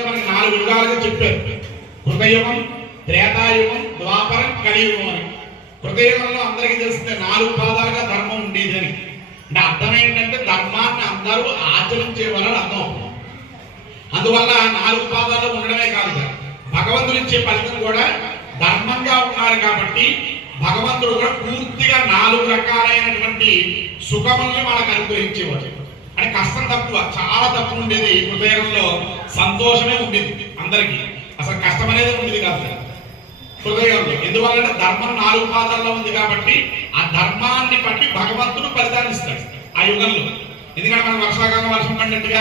మనకి నాలుగు యుగాలుగా చెప్పారు. కృతయుగం త్రేతాయుగం ద్వాపరం కలియుగం అని. కృతయుగంలో అందరికీ తెలిసిందే నాలుగు పాదాలుగా ధర్మం ఉండేది అని అంటే అర్థం ఏంటంటే ధర్మాన్ని అందరూ ఆచరించే వాళ్ళని అర్థం అందువల్ల నాలుగు పాదాల్లో ఉండడమే కాదు. భగవంతుడు ఇచ్చే ఫలితం కూడా ధర్మంగా ఉన్నారు కాబట్టి భగవంతుడు కూడా పూర్తిగా నాలుగు రకాలైనటువంటి సుఖముల్ని మనకు అనుగ్రహించేవాడు. అంటే కష్టం తక్కువ చాలా తక్కువ ఉండేది హృదయంలో. సంతోషమే ఉండేది అందరికీ. అసలు కష్టం అనేది ఉండేది కాదు. హృదయంలో. ఎందువల్ల ధర్మం నాలుగు పాదాల్లో ఉంది కాబట్టి ఆ ధర్మాన్ని బట్టి భగవంతుడు ఫలితాన్ని ఇస్తాడు ఆ యుగంలో. ఎందుకంటే మనం వర్షాకాలం వర్షం పడినట్టుగా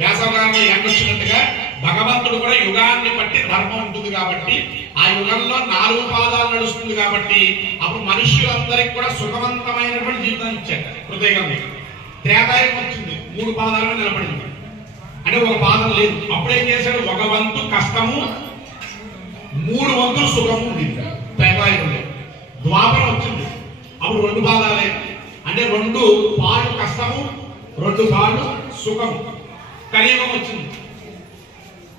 వేసవకాలంలో ఎండ వచ్చినట్టుగా భగవంతుడు కూడా యుగాన్ని బట్టి ధర్మం ఉంటుంది కాబట్టి ఆ యుగంలో నాలుగు పాదాలు నడుస్తుంది కాబట్టి అప్పుడు మనుష్యులందరికీ కూడా సుఖవంతమైనటువంటి జీవితాన్ని ఇచ్చాడు హృదయంలో. త్రేతాయుగం వచ్చింది. మూడు పాదాలు నిలబడింది. అంటే ఒక పాదం లేదు. అప్పుడు ఏం చేశాడు? ఒక వంతు కష్టము మూడు వంతులు సుఖము ఉంది. త్రేతాయుగంలో. ద్వాపరం వచ్చింది. అప్పుడు రెండు పాదాలే. అంటే రెండు పాలు కష్టము రెండు పాలు సుఖము. కలియుగం వచ్చింది.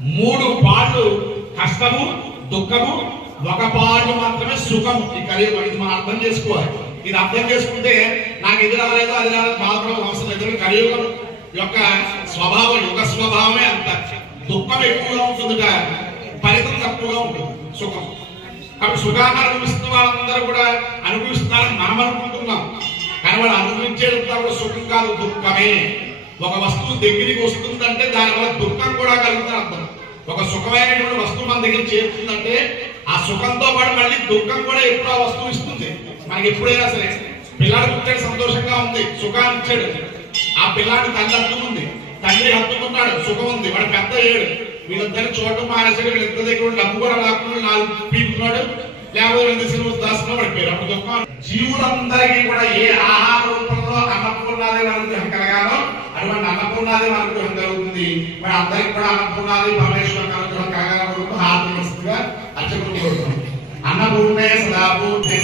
మూడు పాలు కష్టము దుఃఖము ఒక పాలు మాత్రమే సుఖము. ఈ కలియుగం ఇది మనం అర్థం చేసుకోవాలి. ఇది అర్థం చేసుకుంటే నాకు ఇది రాలేదు అది రాలేదు బాధపడడం అవసరం లేదు. కలియుగం యొక్క స్వభావం యుగ స్వభావమే అంత. దుఃఖం ఎక్కువగా ఉంటుందిట. ఫలితం తక్కువగా ఉంటుంది. సుఖం. కాబట్టి సుఖాన్ని అనుభవిస్తున్న వాళ్ళందరూ కూడా అనుభవిస్తున్నారని మనం అనుకుంటున్నాం. కానీ వాళ్ళు అనుభవించేదంతా కూడా సుఖం కాదు దుఃఖమే. ఒక వస్తువు దగ్గరికి వస్తుందంటే దానివల్ల దుఃఖం కూడా కలుగుతుంది అర్థం. ఒక సుఖమైనటువంటి వస్తువు మన దగ్గర చేరుతుందంటే ఆ సుఖంతో పాటు మళ్ళీ దుఃఖం కూడా ఎప్పుడు ఆ వస్తువు ఇస్తుంది. మనకి ఎప్పుడైనా సరే పిల్లాడు పుట్టాడు సంతోషంగా ఉంది సుఖాన్ని ఇచ్చాడు. ఆ పిల్లాడిని తల్లి హత్తుకుంది. తండ్రి హత్తుకున్నాడు సుఖం ఉంది. వాడు పెద్ద ఏడు. వీళ్ళిద్దరిని చూడటం మానేసాడు వీళ్ళిద్దరి దగ్గర డబ్బు కూడా రాకుండా నాలుగు పీకున్నాడు లేకపోతే రెండు సినిమా దాసుకున్నా పడిపోయారు అప్పుడు దుఃఖం. జీవులందరికీ కూడా ఏ ఆహార రూపంలో అన్నపూర్ణాదేవి అనుగ్రహం కలగాలో అటువంటి అన్నపూర్ణాదేవి అనుగ్రహం కలుగుతుంది. మరి అందరికి కూడా అన్నపూర్ణాదేవి పరమేశ్వర అనుగ్రహం కలగాలని హార్దిక అర్చకులు కోరుతున్నాం అన్నపూర్ణే సదా పూర్ణే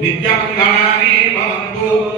నిత్యమంగళాని భవంతు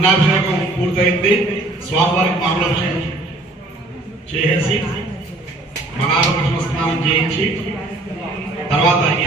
అన్నాభిషేకం పూర్తయింది స్వామివారికి మామూలాభిషేకం చేసేసి మనాభకృష్ణ స్నానం చేయించి తర్వాత ఈ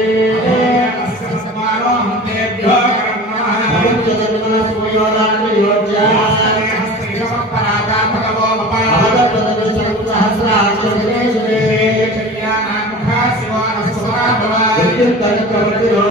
ਕੇ ਤੰਗ ਕਰਨ ਦੇ ਨਾਲ